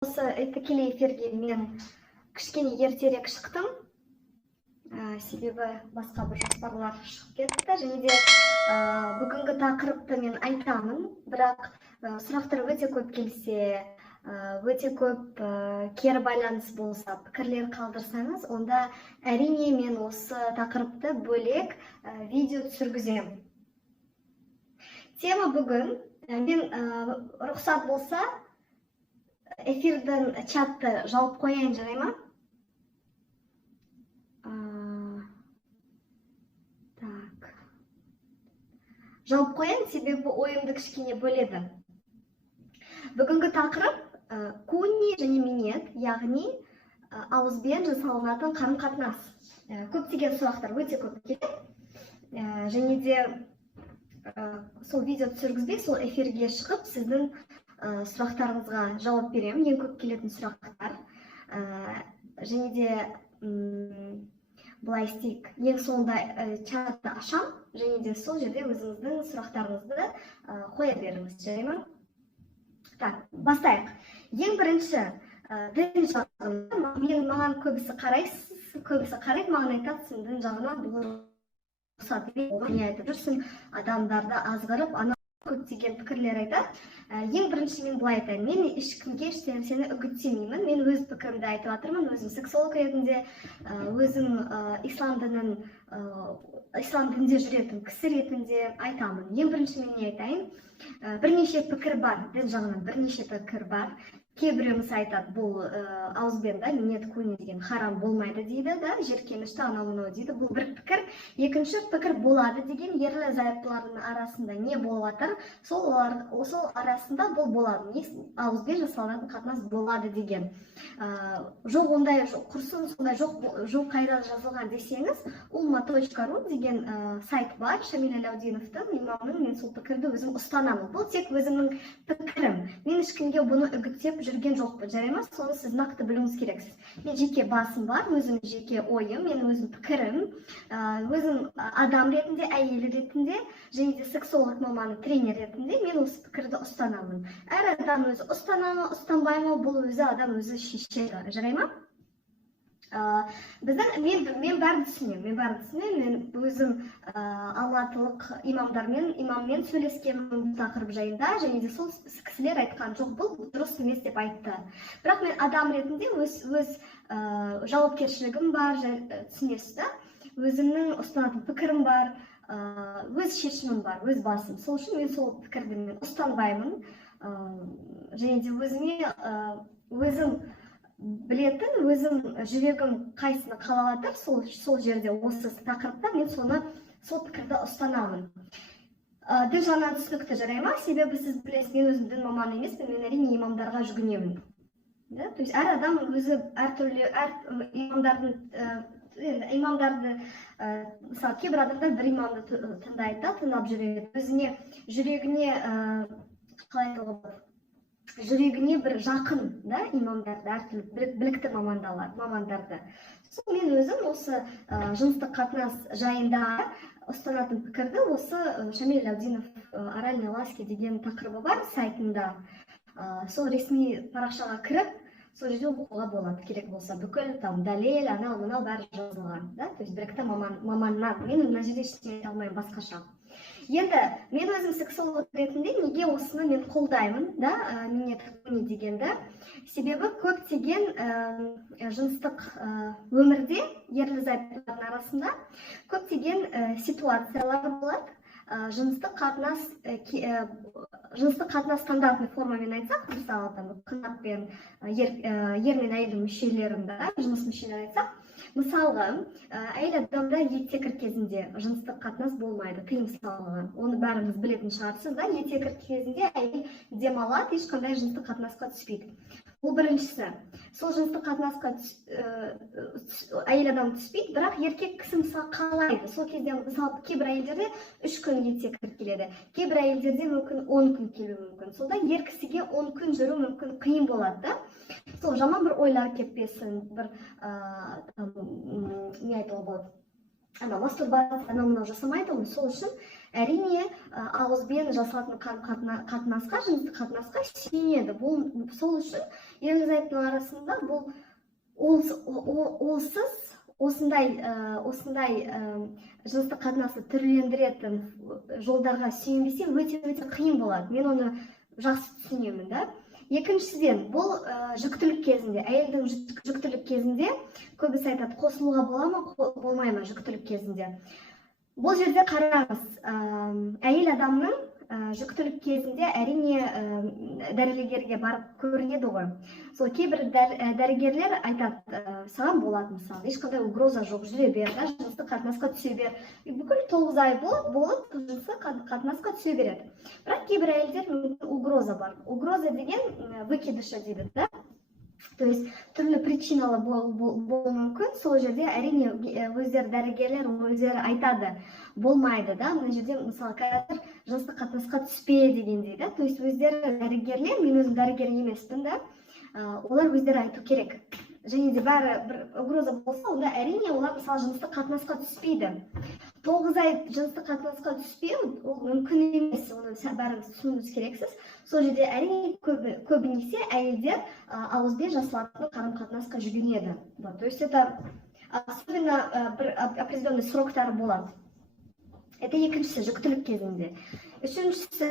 Осы тікелей эфирге мен кішкене ертерек шықтым, себебі басқа бір жоспарлар шығып кетті, және де бүгінгі тақырыпты мен айтамын, бірақ сұрақтар өте көп келсе, өте көп кері байланыс болса, пікірлер қалдырсаңыз, онда әрине мен осы тақырыпты бөлек видео түсіргіземін. Тема бүгін, мен рұқсат болса, эфирдің чатты жауып қояйын, жарай ма? Так. Жауып қояйын, себебі ойымды кішкене бөледі. Бүгінгі тақырып куни және минет, яғни ауызбен жасалынатын қарым-қатынас. Көптеген сұрақтар өте көп келеді. Және де сол видео түсіргізбей, сол эфирге шығып, сіздің сұрақтарыңызға жауап беремін, ең көп келетін сұрақтар. Және де былай істейік, ең соңында чатты ашам, және де сол жерде өзіңіздің сұрақтарыңызды қоя беріңіз, жарай ма? Так, бастайық. Ең бірінші, дін жағынан, маған көбісі қарайды, маған айтады, сен дін жағынан бұл рұқсат етпейді, не айтып жүрсің, адамдарды азғырып, көптеген пікірлер айтады. Ең бірінші мен былай айтайын, мен ешкімге сені үгіттемеймін, мен өз пікірімді айтып жатырмын, өзім сексолог ретінде, өзім ислам дінінде жүретін кісі ретінде айтамын. Ең бірінші мен не айтайын, бірнеше пікір бар, дін жағынан бірнеше пікір бар. Кейбіреуіміз айтады, бұл ауызбен минет куни деген харам болмайды дейді, жеркенішті анау дейді, бұл бір пікір. Екінші пікір болады деген, ерлі зайыптылардың арасында не болып жатыр, сол арасында бұл болады, ауызбен жасалынатын қатынас болады деген. Жоқ ондай, құрсын сондай жоқ қайда жазылған десеңіз, umma.ru деген сайт бар, Шамиль Аляудиновтың, имамның, мен сол пікірді өзім ұстанамын. Бұл тек өзімнің пікірім. Мен ешкімге бұны үгіттеп жүрген жоқпын, жарай ма? Соны сіз нақты білуіңіз керексіз. Мен жеке басым бар, өзім жеке ойым, мен өзім пікірім, өзім адам ретінде, әйел ретінде, және де сексолог маманы, тренер ретінде мен осы пікірді ұстанамын. Әр адам өзі ұстанамы, ұстанбаймы, бұл өзі адам өзі шешеді, жарай ма? Мен бәрін түсінемін, мен өзім алматылық имаммен сөйлескенмін тақырып жайында, және де сол кісілер айтқан жоқ, бұл дұрыс емес деп айтты. Бірақ мен адам ретінде өз жауапкершілігім бар, түсінесіз да, өзімнің ұстанатын пікірім бар, өз шешімім бар, өз басым. Сол үшін мен сол пікірді мен ұстанбаймын, және де өзім білетін, өзім жүрегім қайсыны қалаватыр, сол жерде осы тақырыпта мен сол пікірді ұстанамын. Дін жағынан түсінікті, жарай ма? Себебі сіз білесіз, мен өзім дін маманы емеспін, мен әрине имамдарға жүгінемін. То есть әр адам өзі әртүрлі имамдарды, мысалы, кейбір адамдар бір имамды тыңдайды, тыңдап жүреді, өзіне жүрегіне қалай айтуға болады? Жүрегіне бір жақын имамдарды, әртүрлі білікті мамандарды. Сол мен өзім осы жыныстық қатынас жайында ұстанатын пікірді осы Шамиль Аляудинов оральные ласки деген тақырыбы бар сайтында. Сол ресми парақшаға кіріп, сол жерде оқуға болады, керек болса бүкіл дәлел, анау бәрі жазылған. То есть білікті маманнан, мен мына жерде ештеңе айта алмаймын басқаша. Енді мен өзім сексолог ретінде неге осыны мен қолдаймын, минет куни дегенді. Себебі көптеген жыныстық өмірде, ерлі зайыптылардың арасында көптеген ситуациялар болады. Жыныстық қатынас стандартный формамен айтсақ, мысалы, қанатпен ер мен әйелдің мүшелерінде, жыныс мүшелері айтсақ, мысалға, әйел адамда еттекір кезінде жыныстық қатынас болмайды, тыйым салынған. Оны бәріңіз білетін шығарсыз, еттекір кезінде әйел демалады, ешқандай жыныстық қатынасқа түспейді. Ол біріншісі. Сол жыныстық қатынасқа әйел адам түспейді, бірақ еркек кісі мысалы қалайды. Сол кезде мысалы кейбір әйелдерде 3 күн еттекір келеді, кейбір әйелдерде мүмкін 10 күн келуі мүмкін. Солда ер кісіге 10 күн жүру мүмкін қиын болады. Сол жаман бір ойлар кетпесін, бір не айтуға болады, мастурбация жасамайды ғой. Сол үшін әрине ауызбен жасалатын қатынасқа, жыныстық қатынасқа сүйенеді. Сол үшін ерлі зайыптың арасында бұл олсыз осындай жыныстық қатынасты түрлендіретін жолдарға сүйенбесе өте қиын болады. Мен оны жақсы түсінемін, да. Екіншіден, бұл жүктілік кезінде, әйелдің жүктілік кезінде көбісі айтады, қосылуға бола ма, болмай ма жүктілік кезінде. Бұл жерде қараңыз, әйел адамның жүктілік кезінде әрине дәрігерге барып көрінеді ғой. Сол кейбір дәрігерлер айтады, саған болады, мысалы, ешқандай угроза жоқ, жүре бер, жыныстық қатынасқа түсе бер. Бүкіл 9 ай болып жыныстық қатынасқа түсе береді. Бірақ кейбір әйелдер угроза бар. Угроза деген выкидыша дейді, да? То есть түрлі причиналы болуы мүмкін. Сол жерде әрине өздері дәрігерлер өздері айтады, болмайды, да? Мына жерде мысалы қазір жыныстық қатынасқа түспе дегендей, да? То есть өздері дәрігерлер, мен өзім дәрігер емеспін, да? Олар өздері айту керек. Және де бәрі бір угроза болса, онда әрине олар мысалы жыныстық қатынасқа түспейді. 9 ай жыныстық қатынасқа түспеу, ол мүмкін емес, оны бәріңіз түсінуіңіз керексіз. Сол жерде әрине көбінесе әйелдер ауызбен жасалатын қарым-қатынасқа жүгінеді. То есть это особенно бір определенный сроктары болады. Это екіншісі жүктілік кезінде. Үшіншісі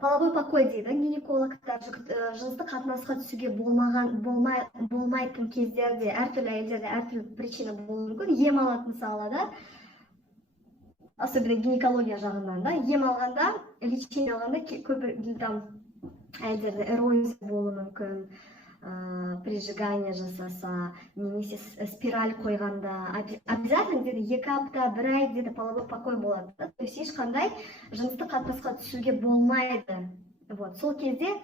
половой покой дейді, гинекологтар жыныстық қатынасқа түсуге болмайтын кездерде, әртүрлі әйелдерде әртүрлі причина болуы мүмкін. Ем алады мысалы, да? Особенно гинекология жағынан, да? Ем алғанда, лечение алғанда көбі әйелдерде эрозия болуы мүмкін, прижигание жасаса, немесе спираль қойғанда, обязательно где-то 2 апта, 1 ай где-то половой покой болады. То есть ешқандай жыныстық қатынасқа түсуге болмайды. Сол кезде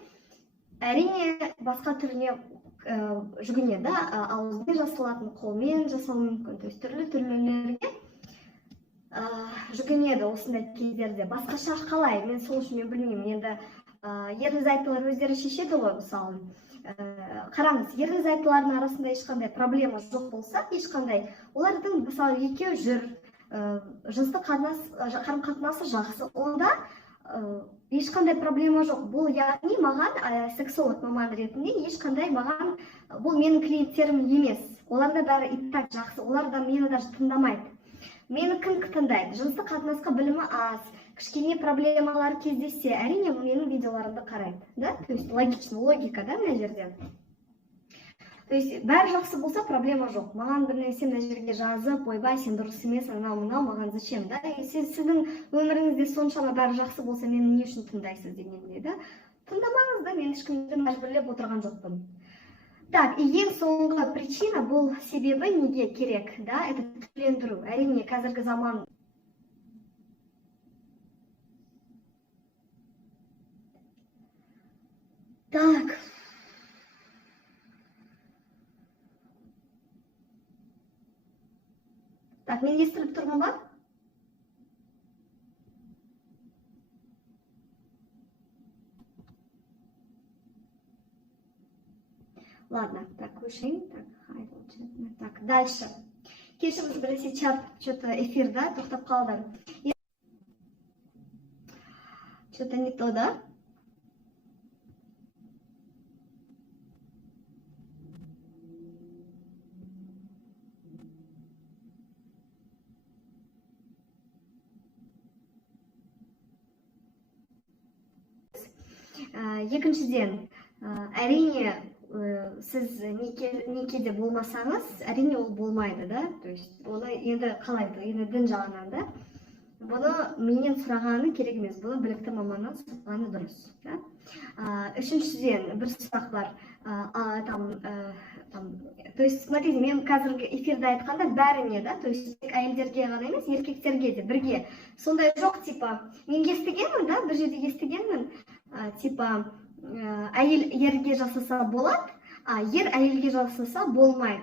әрине басқа түріне жүгінеді, да? Ауызбен жасалатын, қолмен жасалуы мүмкін. То есть түрлі-түрлілерге жүгінеді осындай кездерде. Басқаша қалай? Мен сол үшін мен білмеймін. Енді ерлі зайыптылар өздері шешеді ғой, мысалы. Қараңыз, ерлі зайыптылардың арасында ешқандай проблема жоқ болса, ешқандай, олардың мысалы екеу жүр, жыныстық қарым-қатынасы жақсы, онда ешқандай проблема жоқ. Бұл яғни маған сексолог маман ретінде ешқандай маған, бұл менің клиенттерім емес. Оларда бәрі и так жақсы, олар да мені даже тыңдамайды. Мені кім тыңдайды? Жыныстық қатынасқа білімі аз, кішкене проблемалар кездессе, әрине менің видеоларымды қарайды, да? То есть логично, логика, да, мына жерде. То есть бәрі жақсы болса проблема жоқ. Маған бір нәрсе мына жерге жазып, ойбай, сен дұрыс емес, анау, маған зачем, да? Сіздің өміріңізде соншама бәрі жақсы болса, мені не үшін тыңдайсыз дегендей, да? Тыңдамаңыз, да, мен ешкімді мәжбүрлеп отырған жоқпын. Так, и ең соңғы причина бұл себебі неге керек, да? Это түрлендіру. Әрине қазіргі заман Так. Так, мен естіліп тұрмын ба? Ладно, так, көшейін. Так, дальше. Кешіріңіз, біресе чат, что-то эфир, да, тоқтап қалды. Что-то не то, да? Екіншіден, әрине, сіз некеде болмасаңыз, әрине ол болмайды, да? То есть, оны енді қалайды, енді дін жағынан, да? Бұны менен сұрағаны керек емес, бұны білікті маманнан сұрағаны дұрыс, да? Үшіншіден, бір сұрақ бар. То есть, смотрите, мен қазіргі эфирде айтқанда бәріне, да? То есть, әйелдерге ғана емес, еркектерге де бірге. Сондай жоқ, типа, мен естігенмін, да? Бір жерде естігенмін, типа, әйел ерге жасаса болады, ер әйелге жасаса болмайды.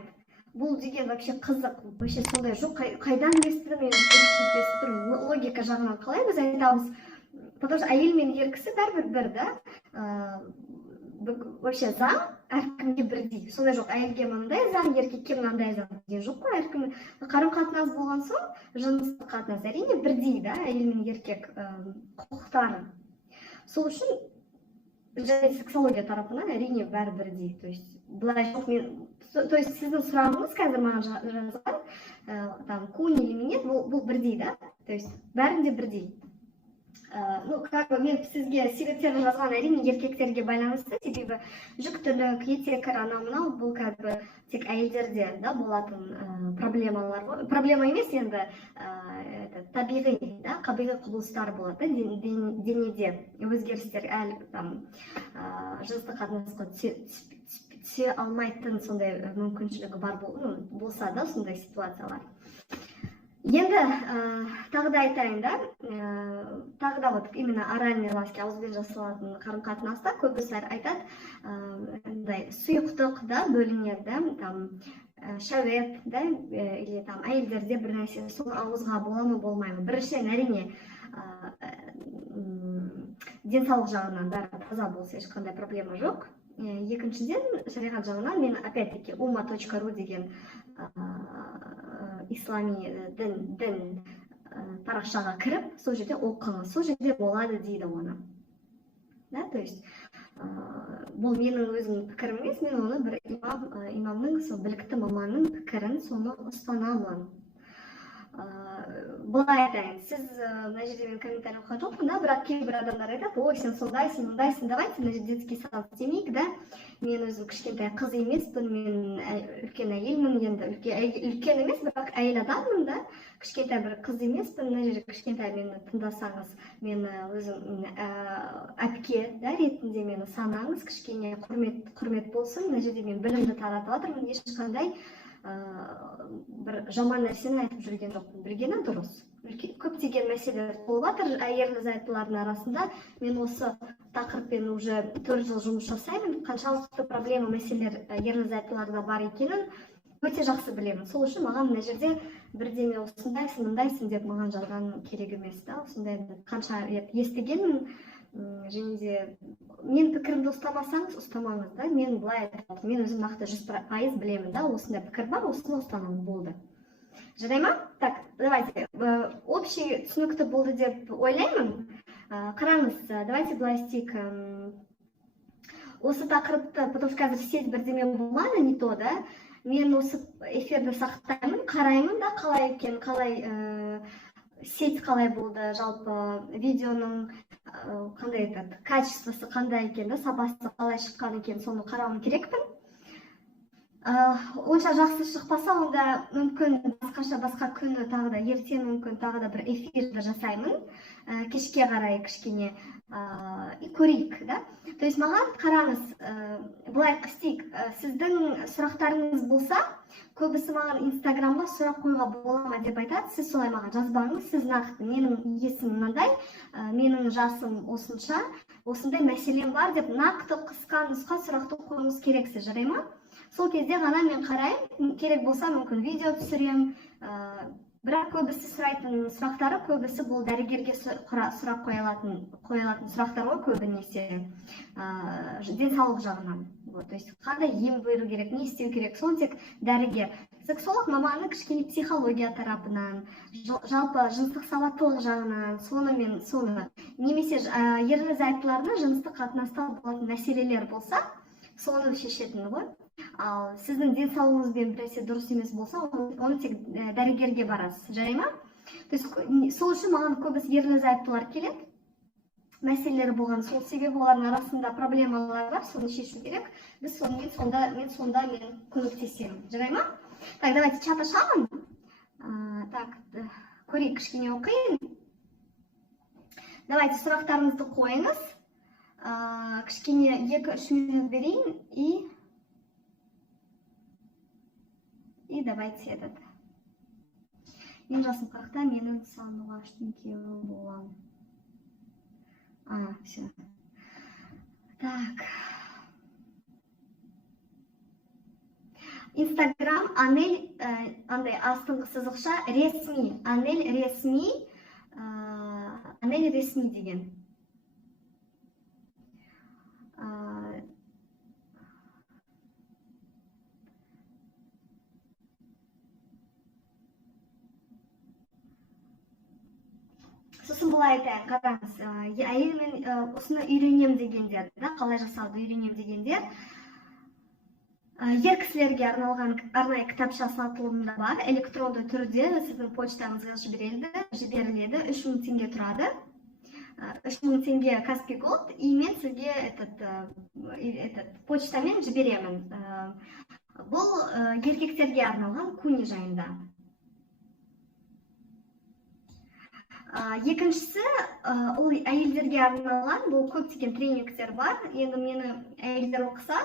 Бұл деген вообще қызық, вообще сондай жоқ, қайдан естідім, мен логика жағынан қалай біз айтамыз, потому что әйел мен ер кісі бәрібір бір, да? Вообще заң, әркімге бірдей. Сондай жоқ, әйелге мынандай заң, еркекке мынандай заң деген жоқ қой. Әркім қарым-қатынас болған соң, жыныстық қатынас әрине бірдей, да, әйел мен еркек құқықтары. Сол үшін және сексология тарапынан әрине бәрі бірдей. То есть былай жоқ, то есть сіздің сұрағыңыз қазір маған жазған, там куни или минет, бұл бірдей, да? То есть бәрінде бірдей. Ну, как бы мен сізге себептерін жазған әрине еркектерге байланысты, себебі жүктілік, етеккір, анау мынау бұл как бы тек әйелдерде да болатын проблемалар. Проблема емес енді табиғи, да, табиғи құбылыстар болады денеде өзгерістер әлі там жыныстық қатынасқа түсе алмайтын сондай мүмкіншілігі бар болса да сондай ситуациялар. Енді тағы да айтайын, да, тағы да вот именно оральный ласки, ауызбен жасалатын қарым-қатынаста көбісі айтады, сұйықтық да бөлінеді, там шәует, да, или там әйелдерде бір нәрсе соны ауызға бола ма болмай ма. Біріншіден әрине денсаулық жағынан бәрі таза болса ешқандай проблема жоқ. Екіншіден шариғат жағынан мен опять-таки umma.ru деген ислами дін парақшаға кіріп, сол жерде оқыңыз, сол жерде болады дейді оны. Да, то есть бұл менің өзімнің пікірім емес, мен оны бір имамның, білікті маманның пікірін соны ұстанамын. Былай айтайын, сіз мына жерде мен комментарий оқыған жоқпын, да, бірақ кейбір адамдар айтады, ой, сен сондайсың, мұндайсың, давайте мына жерде детский сад істемейік, да, мен өзім кішкентай қыз емеспін, мен үлкен әйелмін, енді үлкен емес, бірақ әйел адаммын, да, кішкентай бір қыз емеспін, мына жерде кішкентай мені тыңдасаңыз, мен өзім әпке, да, ретінде мені санаңыз, кішкене құрмет болсын, мына жерде мен білімді таратып жатырмын, ешқандай бір жаман нәрсені айтып жүрген жоқпын, білгені дұрыс. Көптеген мәселелер болып жатыр ерлі-зайыптылардың арасында. Мен осы тақырыппен уже 4 жыл жұмыс жасаймын. Қаншалықты проблема мәселелер ерлі-зайыптыларда бар екенін өте жақсы білемін. Сол үшін маған мына жерде бірдеме осындайсың, мындайсың деп маған жазған керек емес, да. Осындай қанша рет естігенмін. Және де мен пікірімді ұстамасаңыз, ұстамаңыз, да. Мен былай айтамын, мен өзім нақты 100% білемін, да, осындай пікір бар, осыны ұстанамын, болды. Жарай ма? Так, давайте. Общий түсінікті болды деп ойлаймын. Қараңыз, давайте былай істейік. Осы тақырыпты, потому что қазір сеть бірдеме болмады, не то, да. Мен осы эфирді сақтаймын, қараймын, да, қалай екен, қалай сеть қалай болды, жалпы видеоның қандай айтады, качествосы қандай екен, да, сапасы қалай шыққан екен, соны қарауым керекпін. Онша жақсы шықпаса, онда мүмкін басқа күні тағы да, ертең мүмкін тағы да бір эфирді жасаймын, кешке қарай кішкене көрейік, да. То есть маған қараңыз, былай істейік, сіздің сұрақтарыңыз болса, көбісі маған инстаграмға сұрақ қойға бола ма деп айтады, сіз солай маған жазбаңыз, сіз нақты менің есімім мынандай, менің жасым осынша, осындай мәселем бар деп нақты қысқа нұсқа сұрақты қойыңыз керексіз, жарай ма? Сол кезде ғана мен қарайым, керек болса мүмкін видео түсірем, бірақ көбісі сұрайтын сұрақтары, көбісі бұл дәрігерге сұрақ қойылатын сұрақтар ғой көбінесе денсаулық жағынан. То есть қандай ем беру керек, не істеу керек, соны тек дәрігер. Сексолог маманы кішкене психология тарапынан, жалпы жыныстық сауаттылық жағынан, соны немесе ерлі-зайыптыларда жыныстық қатынаста болатын мәселелер болса, соны шешетін ғой. Ал сіздің денсаулығыңызбен біресе дұрыс емес болса, оны тек дәрігерге барасыз, жарай ма? То есть сол үшін маған көбісі ерлі-зайыптылар келеді. Мәселелері болған, сол себебі олардың арасында проблемалар бар, соны шешу керек. Біз сонда мен көмектесемін, жарай ма? Так, давайте чат ашамын. Так, көрейік, кішкене оқиын. Давайте сұрақтарыңызды қойыңыз. Кішкене 2-3 минут берейін и давайте этот. Мен жасым 40-та, менің сануға ештеңе болам. Все. Так. Инстаграм, Анель, андай астыңғы сызықша ресми. Анель ресми деген. Сосын былай айтайын, қараңыз, әйелмен осыны үйренем дегендер, қалай жасауды үйренем дегендер, ер кісілерге арналған арнайы кітапша сатылымда бар, электронды түрде сіздің почтаңызға жіберіледі, 3000 теңге тұрады. 3000 теңге Каспий Голд, и мен сізге почтамен жіберемін. Бұл еркектерге арналған куни жайында. Екіншісі, ол әйелдерге арналған, бұл көптеген тренингтер бар. Енді мені әйелдер оқыса,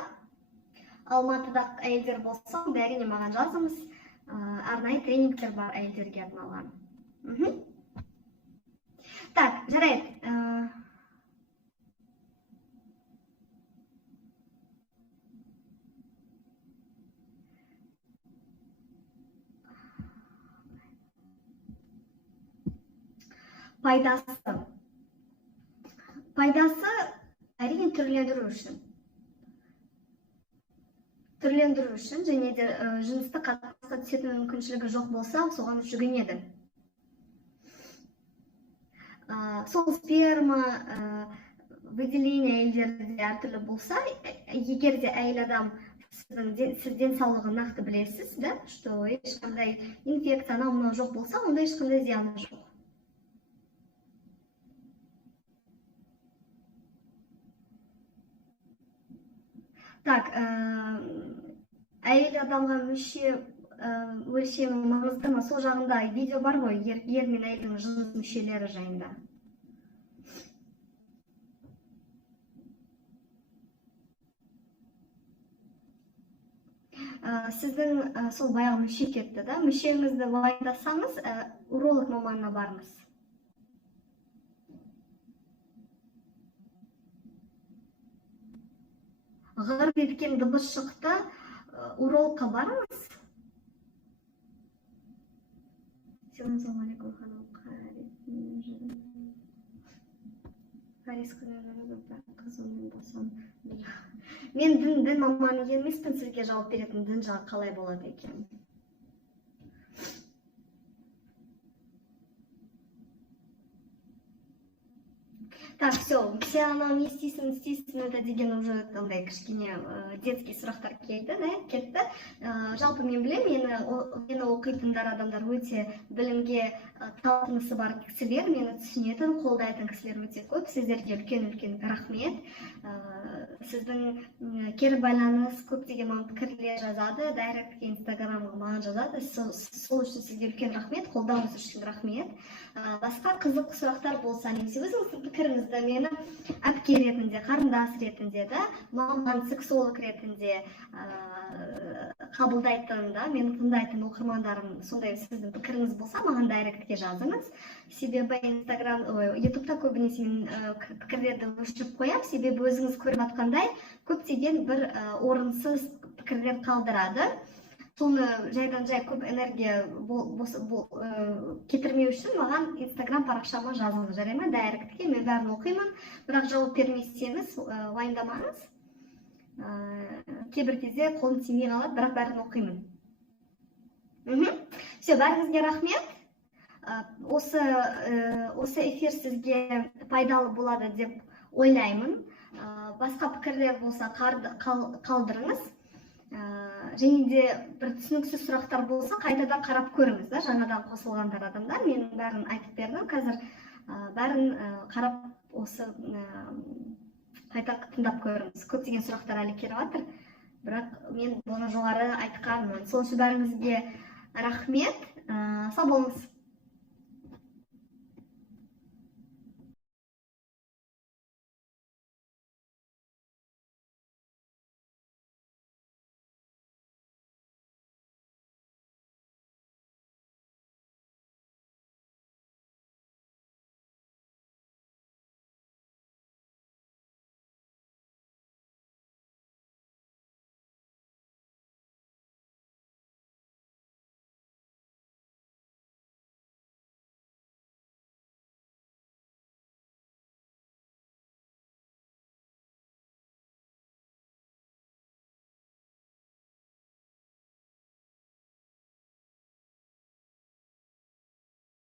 Алматыда әйелдер болса, онда әрине маған жазыңыз. Арнайы тренингтер бар әйелдерге арналған. Так, жарайды. Пайдасы әрине түрлендіру үшін, және де жыныстық қатынасқа түсетін мүмкіншілігі жоқ болса, соған жүгінеді. Сол сперма выделение әйелдерде әртүрлі болса, егер де әйел адам сіз денсаулығын нақты білесіз, что ешқандай инфекция анау жоқ болса, онда ешқандай зияны жоқ. Так, әйел адамға өлшемі маңызды ма? Сол жағында видео бар ғой, ер мен әйелдің жыныс мүшелері жайында. Сіздің сол баяғы мүше кетті, мүшеңізді уайымдасаңыз, уролог маманына барыңыз. Ғыр еткен дыбыс шықты, урологқа барыңыз. Мен дін маманы емеспін, сізге жауап беретін дін жағы қалай болады екен. Так, все ана не істейсің, это деген уже қандай кішкене детский сұрақтар кетті. Жалпы мен білем, мені оқитындар адамдар өте білімге талпынысы бар кісілер, мені түсінетін, қолдайтын кісілер өте көп. Сіздерге үлкен рахмет. Сіздің кері байланыс көптеген маған пікірлер жазады, дайректке инстаграмға маған жазады. Сол үшін сізге үлкен рахмет, қолдауыңыз үшін рахмет. Басқа қызық сұрақтар болса, немесе өзіңіздің пікіріңізді мені әпке ретінде, қарындас ретінде, маман сексолог ретінде қабылдайтын, мені тыңдайтын оқырмандарым, сондай сіздің пікіріңіз болса, маған дайректке жазыңыз. Себебі ютубта көбінесе мен пікірлерді өшіріп қоям, себебі өзіңіз көріп атқандай көптеген бір орынсыз пікірлер қалдырады. Соны жайдан-жай көп энергия кетірмеу үшін маған инстаграм парақшама жазыңыз, жарай ма? Дайректке мен бәрін оқимын, бірақ жауап бермесеңіз уайымдамаңыз. Кейбір кезде қолым тимей қалады, бірақ бәрін оқимын. Все, бәріңізге рахмет. Осы эфир сізге пайдалы болады деп ойлаймын. Басқа пікірлер болса қалдырыңыз. Және де бір түсініксіз сұрақтар болса, қайтадан қарап көріңіз, жаңадан қосылғандар адамдар. Мен бәрін айтып бердім, қазір бәрін қарап осы қайта тыңдап көріңіз. Көптеген сұрақтар әлі келіп жатыр, бірақ мен бұны жоғары айтқанмын. Сол үшін бәріңізге рахмет, сау болыңыз.